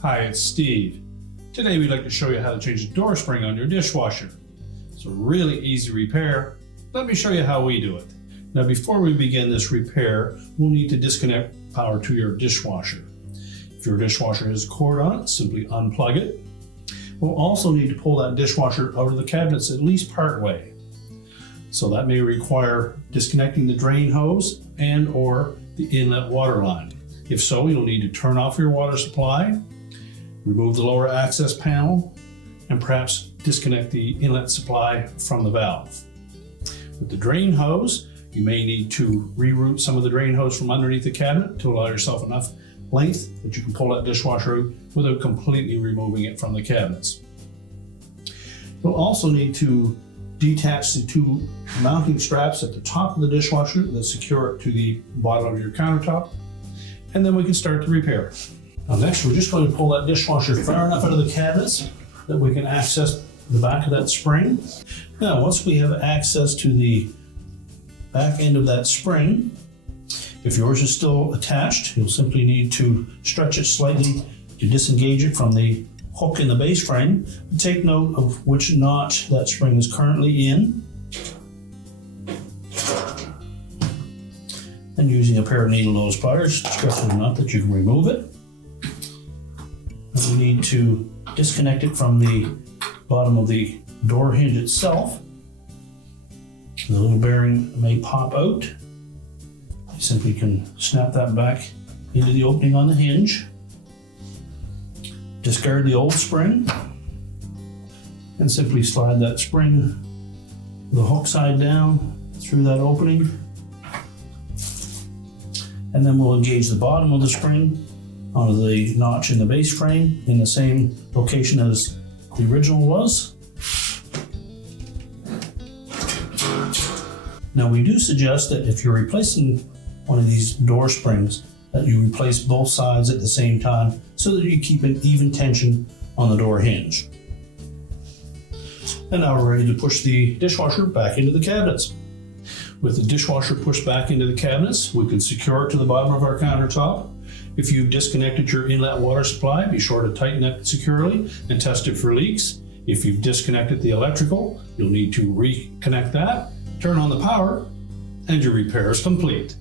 Hi, it's Steve. Today we'd like to show you how to change the door spring on your dishwasher. It's a really easy repair. Let me show you how we do it. Now before we begin this repair, we'll need to disconnect power to your dishwasher. If your dishwasher has a cord on it, simply unplug it. We'll also need to pull that dishwasher out of the cabinets at least part way. So that may require disconnecting the drain hose and or the inlet water line. If so, you'll need to turn off your water supply, remove the lower access panel, and perhaps disconnect the inlet supply from the valve. With the drain hose, you may need to reroute some of the drain hose from underneath the cabinet to allow yourself enough length that you can pull that dishwasher out without completely removing it from the cabinets. You'll also need to detach the two mounting straps at the top of the dishwasher that secure it to the bottom of your countertop, and then we can start the repair. Now next, we're just going to pull that dishwasher far enough out of the cabinets that we can access the back of that spring. Now, once we have access to the back end of that spring, if yours is still attached, you'll simply need to stretch it slightly to disengage it from the hook in the base frame. Take note of which notch that spring is currently in. And using a pair of needle nose pliers, stretch it enough that you can remove it. And we need to disconnect it from the bottom of the door hinge itself. The little bearing may pop out. You simply can snap that back into the opening on the hinge. Discard the old spring and simply slide that spring the hook side down through that opening. And then we'll engage the bottom of the spring onto the notch in the base frame in the same location as the original was. Now we do suggest that if you're replacing one of these door springs, that you replace both sides at the same time so that you keep an even tension on the door hinge. And now we're ready to push the dishwasher back into the cabinets. With the dishwasher pushed back into the cabinets, we can secure it to the bottom of our countertop. If you've disconnected your inlet water supply, be sure to tighten it securely and test it for leaks. If you've disconnected the electrical, you'll need to reconnect that, turn on the power, and your repair is complete.